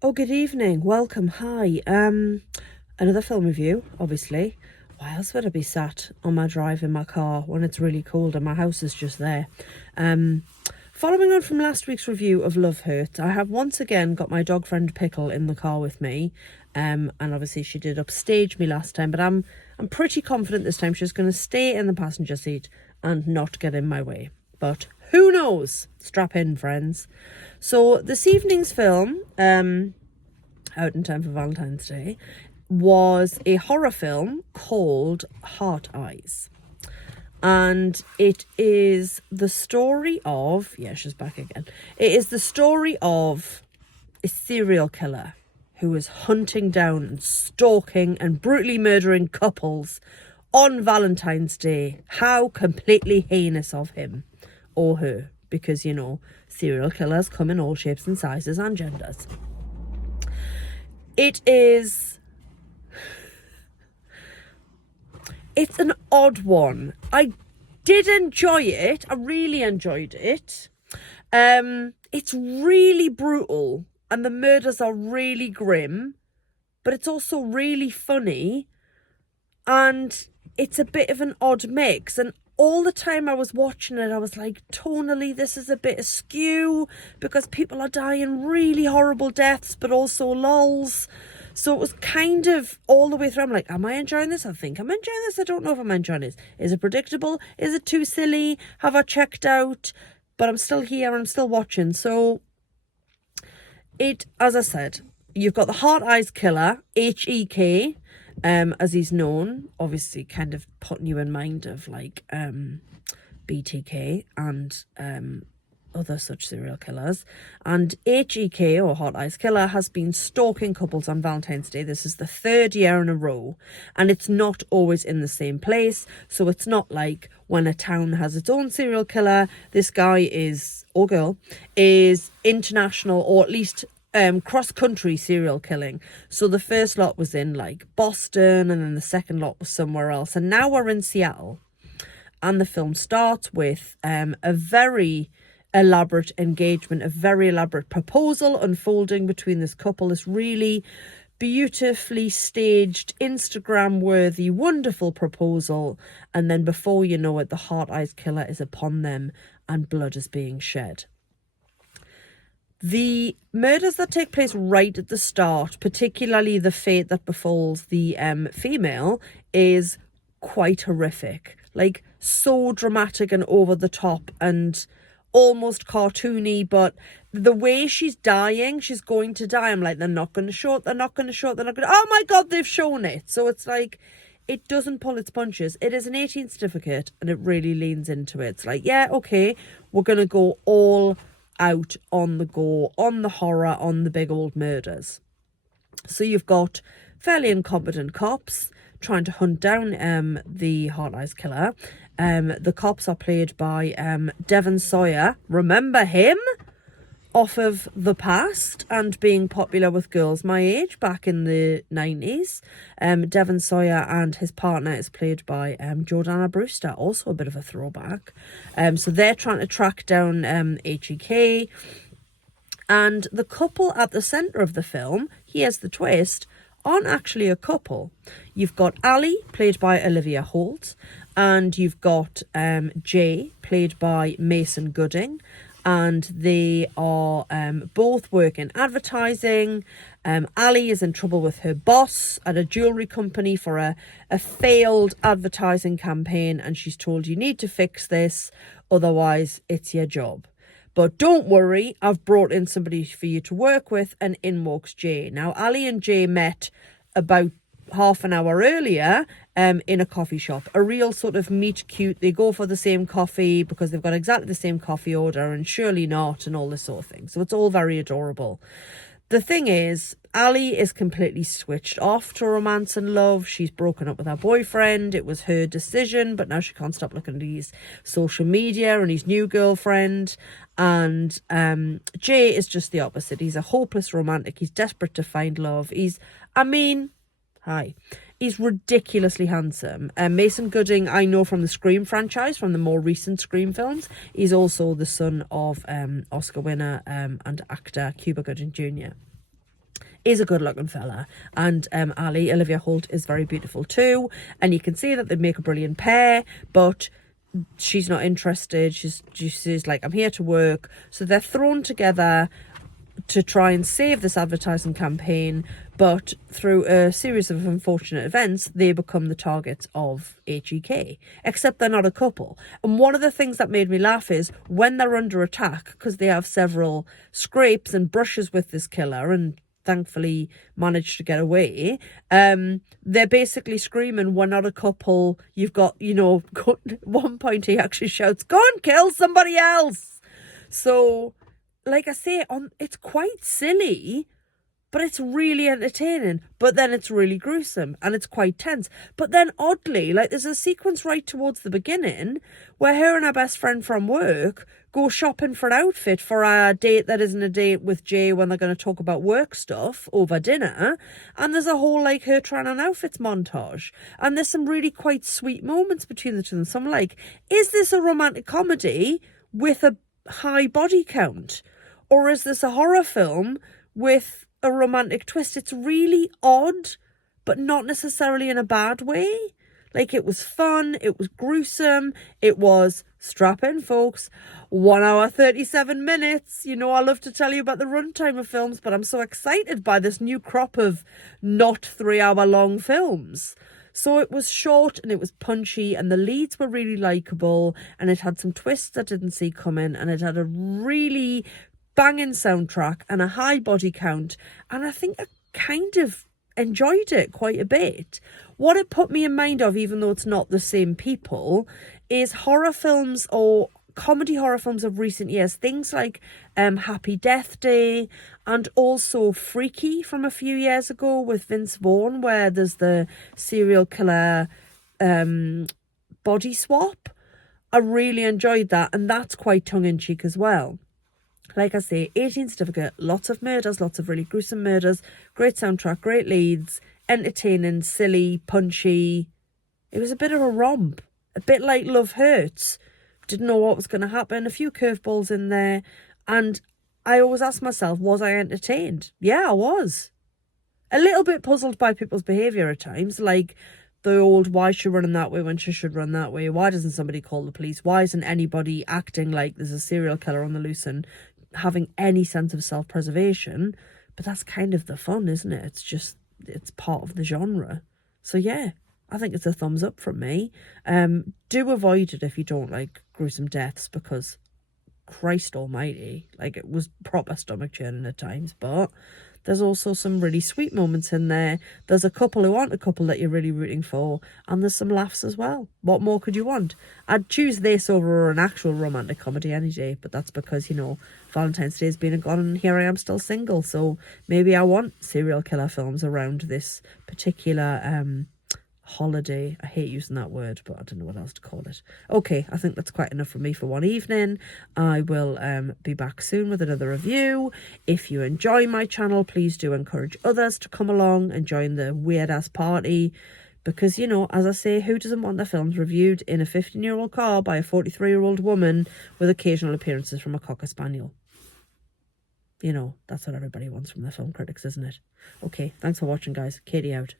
Oh, good evening. Welcome. Hi. Another film review, obviously. Why else would I be sat on my drive in my car when it's really cold and my house is just there? Um, Following on from last week's review of Love Hurt, I have once again got my dog friend Pickle in the car with me. And obviously she did upstage me last time, but I'm pretty confident this time she's going to stay in the passenger seat and not get in my way. But who knows? Strap in, friends. So this evening's film, out in time for Valentine's Day, was a horror film called Heart Eyes. And it is the story of, yeah, she's back again. It is the story of a serial killer who is hunting down and stalking and brutally murdering couples on Valentine's Day. How completely heinous of him or her, because, you know, serial killers come in all shapes and sizes and genders. It's an odd one. I did enjoy it. I really enjoyed it. It's really brutal and the murders are really grim, but it's also really funny and it's a bit of an odd mix. And all the time I was watching it, I was like, tonally, this is a bit askew because people are dying really horrible deaths, but also lols. So it was kind of all the way through. I'm like, am I enjoying this? I think I'm enjoying this. I don't know if I'm enjoying this. Is it predictable? Is it too silly? Have I checked out? But I'm still here. I'm still watching. So as I said, you've got the Heart Eyes Killer, H-E-K, as he's known, obviously kind of putting you in mind of like BTK and other such serial killers. And HEK, or Hot Eyes Killer, has been stalking couples on Valentine's Day. This is the third year in a row, and it's not always in the same place. So it's not like when a town has its own serial killer, this guy is, or girl, is international, or at least cross-country serial killing. So the first lot was in like Boston, and then the second lot was somewhere else, and now we're in Seattle. And the film starts with a very elaborate engagement, a very elaborate proposal unfolding between this couple, this really beautifully staged, Instagram-worthy, wonderful proposal. And then before you know it, the Heart Eyes Killer is upon them and blood is being shed. The murders that take place right at the start, particularly the fate that befalls the female, is quite horrific. Like, so dramatic and over the top and almost cartoony, but the way she's dying, she's going to die. I'm like, they're not going to show it, oh my God, they've shown it. So it's like, it doesn't pull its punches. It is an 18th certificate and it really leans into it. It's like, yeah, okay, we're going to go all out on the gore, on the horror, on the big old murders. So you've got fairly incompetent cops trying to hunt down the Heart Eyes Killer. The cops are played by Devon Sawyer. Remember him? Off of The Past and being popular with girls my age back in the 90s. Devon Sawyer and his partner is played by Jordana Brewster, also a bit of a throwback. So they're trying to track down HEK. And the couple at the centre of the film, here's the twist, aren't actually a couple. You've got Ali, played by Olivia Holt, and you've got Jay, played by Mason Gooding, and they are both work in advertising. Ali is in trouble with her boss at a jewellery company for a failed advertising campaign, and she's told, you need to fix this, otherwise it's your job. But don't worry, I've brought in somebody for you to work with, and in walks Jay. Now, Ali and Jay met about half an hour earlier in a coffee shop. A real sort of meet cute. They go for the same coffee because they've got exactly the same coffee order, and surely not, and all this sort of thing. So it's all very adorable. The thing is, Ali is completely switched off to romance and love. She's broken up with her boyfriend. It was her decision, but now she can't stop looking at his social media and his new girlfriend. And Jay is just the opposite. He's a hopeless romantic. He's desperate to find love. He's ridiculously handsome. Mason Gooding, I know from the Scream franchise, from the more recent Scream films. He's also the son of Oscar winner and actor Cuba Gooding Jr. is a good looking fella, and Ali, Olivia Holt, is very beautiful too, and you can see that they make a brilliant pair, but she's not interested. She's like, I'm here to work. So they're thrown together to try and save this advertising campaign, but through a series of unfortunate events, they become the targets of HEK, except they're not a couple. And one of the things that made me laugh is when they're under attack, because they have several scrapes and brushes with this killer, and thankfully managed to get away, they're basically screaming, we're not a couple, you've got, at one point he actually shouts, go and kill somebody else. So, like I say, it's quite silly, but it's really entertaining. But then it's really gruesome and it's quite tense. But then oddly, like there's a sequence right towards the beginning where her and her best friend from work go shopping for an outfit for a date that isn't a date with Jay, when they're going to talk about work stuff over dinner. And there's a whole like her trying on outfits montage. And there's some really quite sweet moments between the two of them. So I'm like, is this a romantic comedy with a high body count? Or is this a horror film with a romantic twist? It's really odd, but not necessarily in a bad way. Like, it was fun, it was gruesome, it was, strap in folks, 1 hour 37 minutes. I love to tell you about the runtime of films, but I'm so excited by this new crop of not 3 hour long films. So it was short and it was punchy, and the leads were really likeable, and it had some twists I didn't see coming, and it had a really banging soundtrack and a high body count, and I think I kind of enjoyed it quite a bit. What it put me in mind of, even though it's not the same people, is horror films or comedy horror films of recent years. Things like Happy Death Day, and also Freaky from a few years ago with Vince Vaughn, where there's the serial killer body swap. I really enjoyed that, and that's quite tongue-in-cheek as well. Like I say, 18 Certificate, lots of murders, lots of really gruesome murders, great soundtrack, great leads, entertaining, silly, punchy. It was a bit of a romp, a bit like Love Hurts. Didn't know what was going to happen, a few curveballs in there, and I always ask myself, was I entertained? Yeah, I was. A little bit puzzled by people's behaviour at times, like the old, why is she running that way when she should run that way? Why doesn't somebody call the police? Why isn't anybody acting like there's a serial killer on the loose and having any sense of self-preservation? But that's kind of the fun, isn't it? It's part of the genre. So yeah, I think it's a thumbs up from me. Do avoid it if you don't like gruesome deaths, because Christ almighty, like, it was proper stomach churning at times. But there's also some really sweet moments in there. There's a couple who aren't a couple that you're really rooting for, and there's some laughs as well. What more could you want? I'd choose this over an actual romantic comedy any day, but that's because, Valentine's Day has been and gone, and here I am still single. So maybe I want serial killer films around this particular holiday. I hate using that word, but I don't know what else to call it. Okay, I think that's quite enough for me for one evening. I will be back soon with another review. If you enjoy my channel, please do encourage others to come along and join the weird ass party, because as I say, who doesn't want their films reviewed in a 15-year-old car by a 43-year-old woman with occasional appearances from a Cocker Spaniel? That's what everybody wants from their film critics, isn't it? Okay, thanks for watching, guys. Katie out.